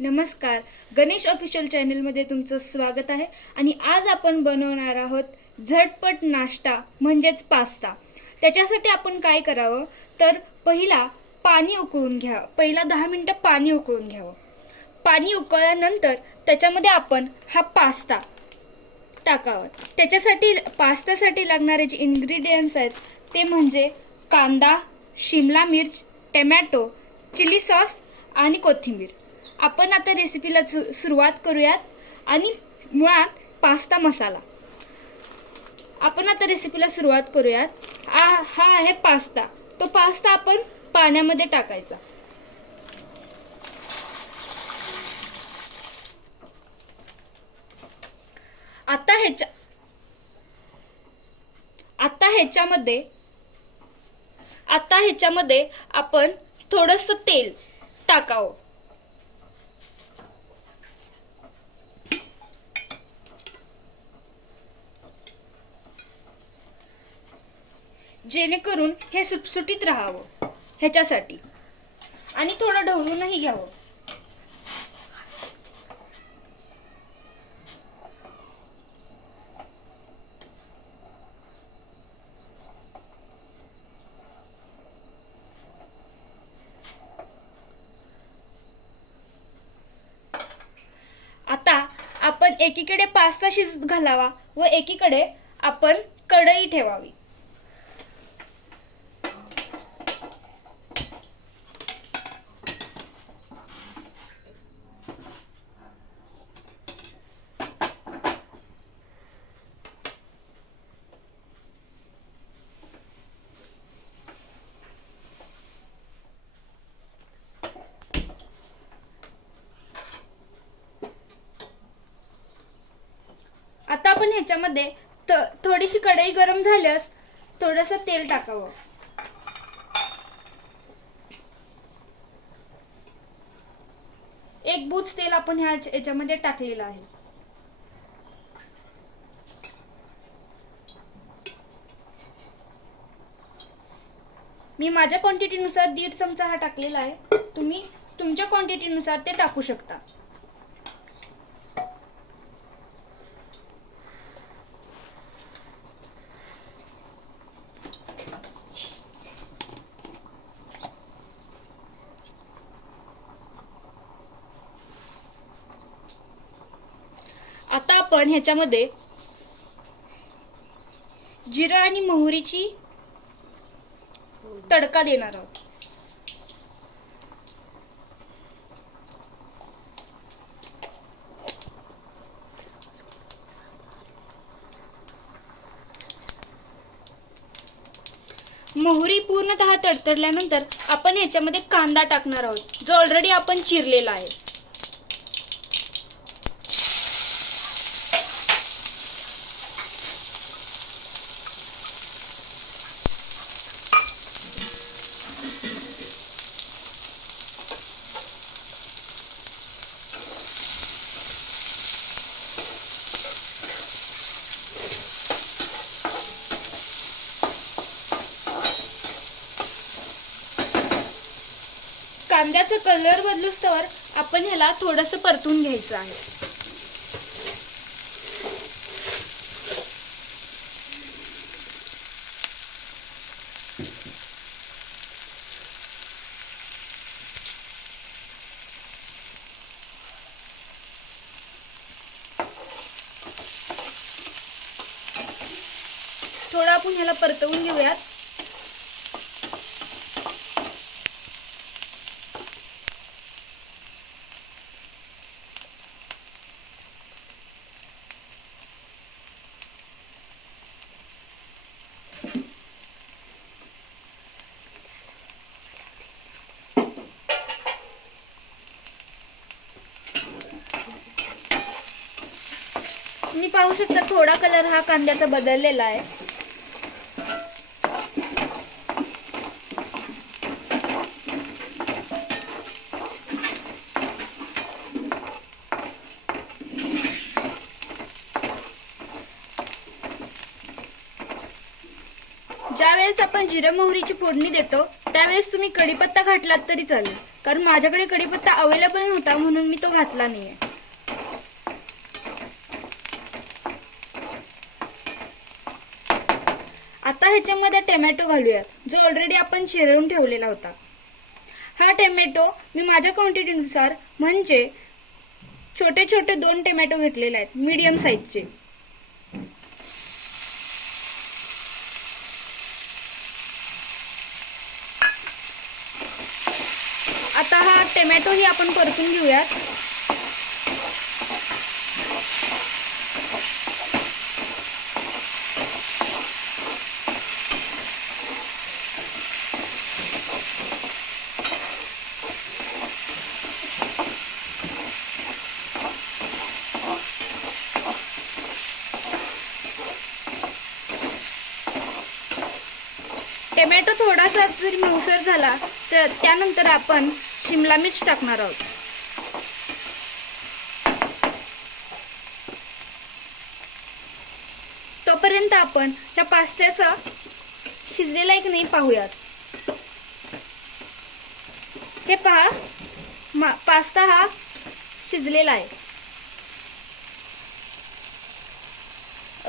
नमस्कार, गणेश ऑफिशियल चॅनलमध्ये तुमचं स्वागत आहे. आणि आज आपण बनवणार आहोत झटपट नाश्ता म्हणजेच पास्ता. त्याच्यासाठी आपण काय करावं तर पहिला पाणी उकळून घ्या. पहिला 10 मिनिटं पाणी उकळून घ्यावं. पाणी उकळल्यानंतर त्याच्यामध्ये आपण हा पास्ता टाकावं. त्याच्यासाठी पास्त्यासाठी लागणारे जे इन्ग्रेडियंट्स आहेत ते म्हणजे कांदा, शिमला मिर्च, टोमॅटो, चिली सॉस आणि कोथिंबीर. आपण आता रेसिपीला सुरुवात करूयात. आणि मुळात पास्ता मसाला आपण आता रेसिपीला सुरुवात करूयात. हा आहे पास्ता. तो पास्ता आपण पाण्यामध्ये टाकायचा. आता ह्याच्यामध्ये आपण थोडंसं तेल टाकावं. जेणेकरून हे सुटसुटीत राहावं ह्याच्यासाठी. आणि थोडं ढवळूनही घ्यावं. आता आपण एकीकडे पास्ता शिजत घालावा व एकीकडे आपण कढई ठेवावी. आता आपण ह्याच्यामध्ये थोडीशी कढई गरम झाल्यास थोडंसं तेल टाकावं. एक बूच तेल आपण ह्याच्यामध्ये टाकलेलं आहे. मी माझ्या क्वांटिटीनुसार 1.5 चमचा हा टाकलेला आहे. तुम्ही तुमच्या क्वांटिटीनुसार ते टाकू शकता. आता आपण ह्याच्यामध्ये जिरा आणि मोहरीची तडका देणार आहोत. मोहरी पूर्णतः तडतडल्यानंतर आपण ह्याच्यामध्ये कांदा टाकणार आहोत, जो ऑलरेडी आपण चिरलेला आहे. कांद्याचा कलर बदलूस्तवर आपण ह्याला थोडंसं परतून घ्यायचं आहे. थोडं आपण ह्याला परतवून घेऊयात. तुम्ही पाहू शकता थोडा कलर हा कांद्याचा बदललेला आहे. ज्यावेळेस आपण जिरे मोहरीची फोडणी देतो त्यावेळेस तुम्ही कढीपत्ता घातलात तरी चालेल, कारण माझ्याकडे कढीपत्ता अवेलेबल नव्हता म्हणून मी तो घातला नाहीये. आता ह्याच्यामध्ये टोमॅटो घालूया, जो ऑलरेडी आपण चिरून ठेवलेला होता. हा टोमॅटो मी माझ्या क्वांटिटीनुसार म्हणजे छोटे छोटे 2 टोमॅटो घेतलेले आहेत, मीडियम साईजचे. आता हा टोमॅटो ही आपण परतून घेऊयात. टोमॅटो थोडासा जरी मऊसर झाला तर त्यानंतर आपण शिमला मिर्च टाकणार आहोत. तोपर्यंत आपण त्या पास्त्याचा शिजलेला आहे की नाही पाहूयात. हे पहा, पास्ता हा शिजलेला आहे.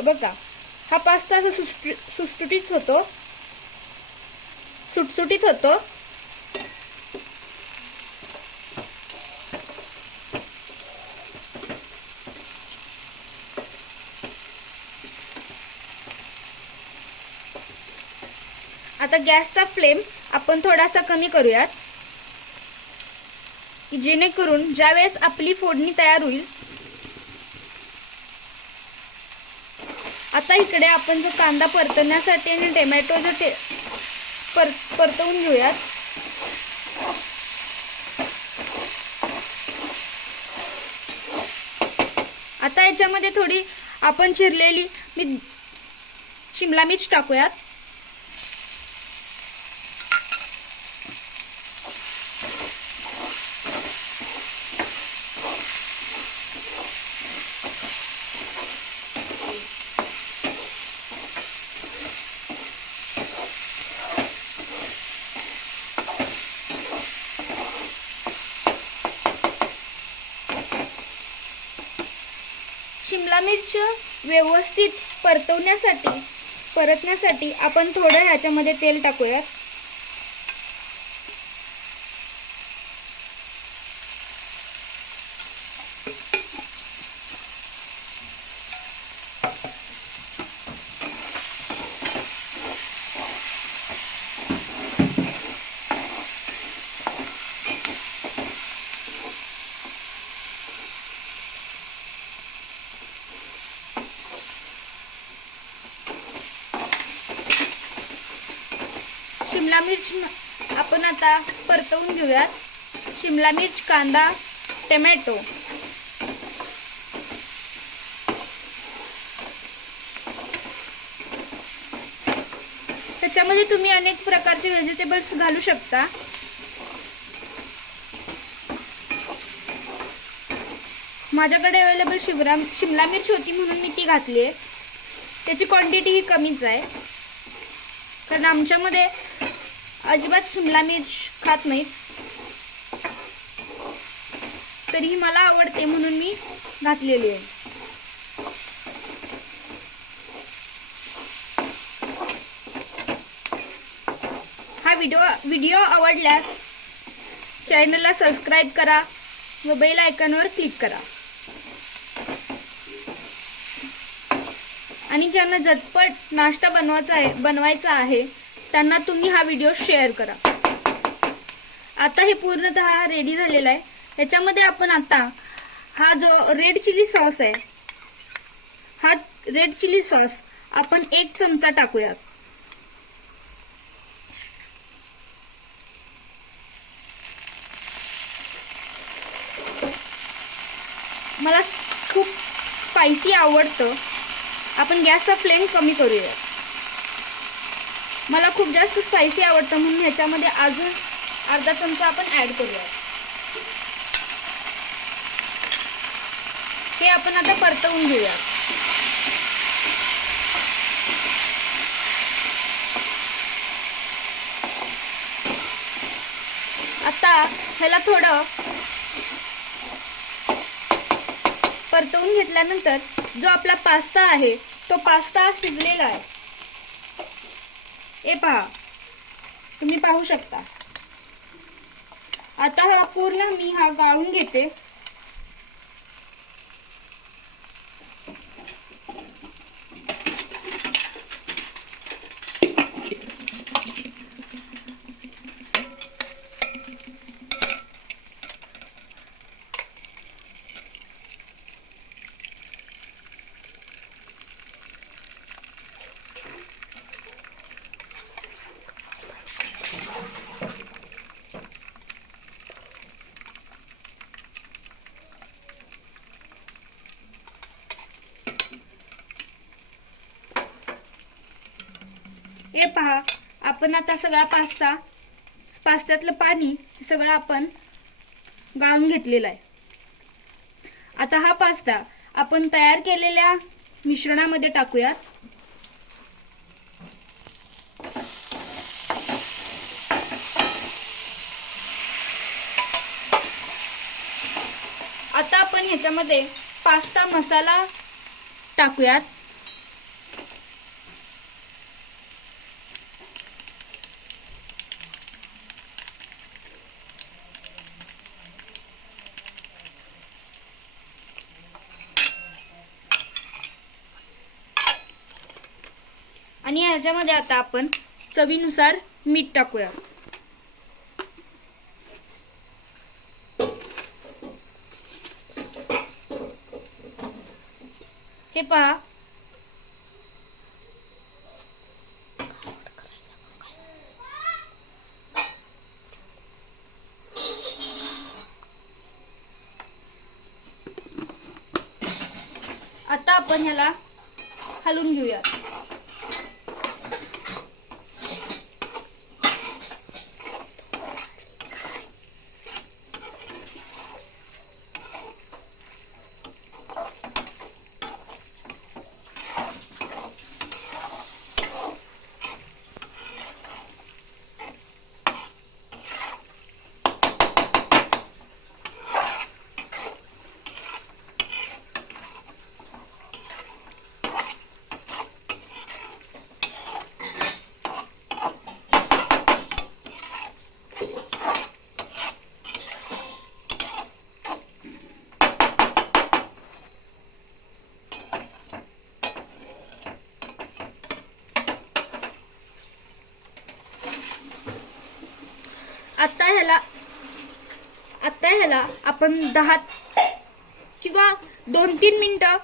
बघा, हा पास्ता असा सुटसुटीत होतो. आता गॅसचा फ्लेम आपण थोडासा कमी करूयात, जेणेकरून ज्यावेळेस आपली फोडणी तयार होईल. आता इकडे आपण जो कांदा परतण्यासाठी आणि टोमॅटो जो परतवून घेऊयात. आता याच्यामध्ये थोडी आपण चिरलेली शिमला मिर्च टाकूयात. शिमला मिर्च व्यवस्थित परतण्यासाठी आपण थोडं ह्याच्यामध्ये तेल टाकूयात. शिमला मिर्च आपण आता परतवून घेऊयात. शिमला मिर्च, कांदा, टोमॅटो. त्याच्यामध्ये तुम्ही अनेक प्रकारचे व्हेजिटेबल्स घालू शकता. माझ्याकडे अवेलेबल शिमला मिर्च होती म्हणून मी ती घातली आहे. त्याची क्वांटिटी ही कमीच आहे, कारण आमच्यामध्ये अजिबात शिमला मिर्च खात नाहीत. तरीही मला आवडते म्हणून मी घातलेली आहे. हा व्हिडिओ आवडल्यास चॅनलला सबस्क्राईब करा व बेल आयकॉनवर क्लिक करा. आणि ज्यांना झटपट नाश्ता बनवायचा आहे त्यांना तुम्ही हा व्हिडिओ शेअर करा. आता हे पूर्णतः रेडी झालेला आहे. याच्यामध्ये आपण आता हा जो रेड चिली सॉस आहे, हा रेड चिली सॉस आपण 1 चमचा टाकूयात. मला खूप स्पायसी आवडतं. आपण गॅसचा फ्लेम कमी करूया. मला खूप जास्त स्पायसी आवडतं म्हणून ह्याच्यामध्ये अजून अर्धा चमचा आपण ऍड करूया. हे आपण आता परतवून घेऊया. आता ह्याला थोडं परतवून घेतल्यानंतर जो आपला पास्ता आहे तो पास्ता शिजलेला आहे. हे पहा, तुम्ही पाहू शकता. आता हा पूर्ण मी गाळून घेते. हे पहा, आपण आता सगळा पास्त्यातलं पाणी सगळं आपण गाळून घेतलेलं आहे. आता हा पास्ता आपण तयार केलेल्या मिश्रणामध्ये टाकूयात. आता आपण ह्याच्यामध्ये पास्ता मसाला टाकूयात. आणि ह्याच्यामध्ये आता आपण चवीनुसार मीठ टाकूया. हे पहा, आता आपण ह्याला हलवून घेऊया. आता ह्याला आपण 10 किंवा 2-3 मिनिटं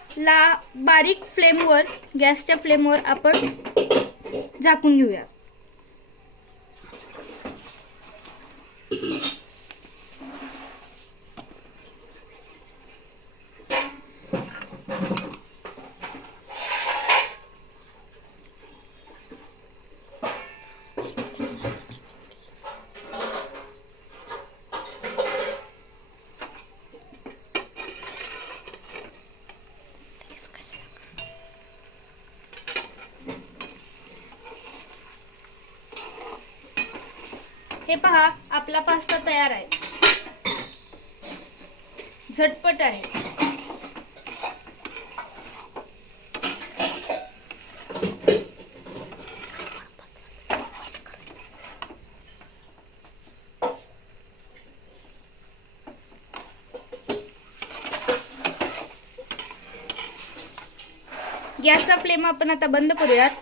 बारीक फ्लेमवर, गॅसच्या फ्लेमवर आपण झाकून घेऊया. हे पहा, आपला पास्ता तयार आहे. झटपट आहे. गॅसचा फ्लेम आपण आता बंद करूयात.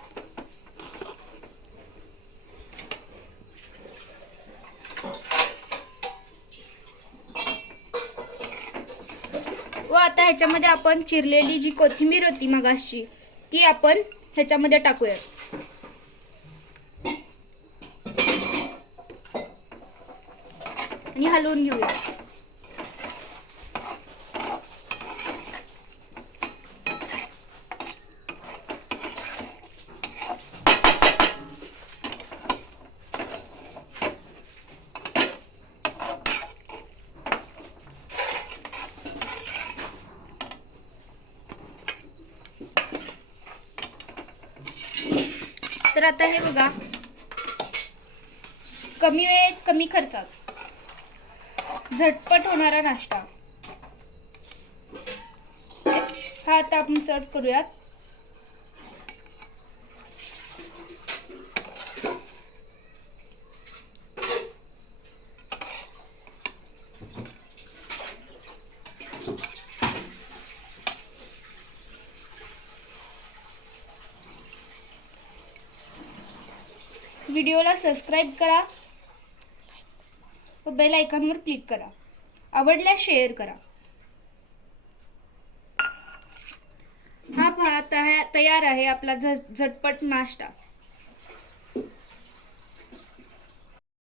व आता ह्याच्यामध्ये आपण चिरलेली जी कोथिंबीर होती मगाशी ती आपण ह्याच्यामध्ये टाकूया. आणि हलवून घेऊया. तर आता हे बघा, कमी वेळेत कमी खर्चात झटपट होणारा नाश्ता हा आता आपण सर्व करूयात. व्हिडिओला सबस्क्राईब करा व बेल आयकॉनवर क्लिक करा. आवडल्यास शेअर करा. हा पहा तयार आहे आपला झटपट नाश्ता.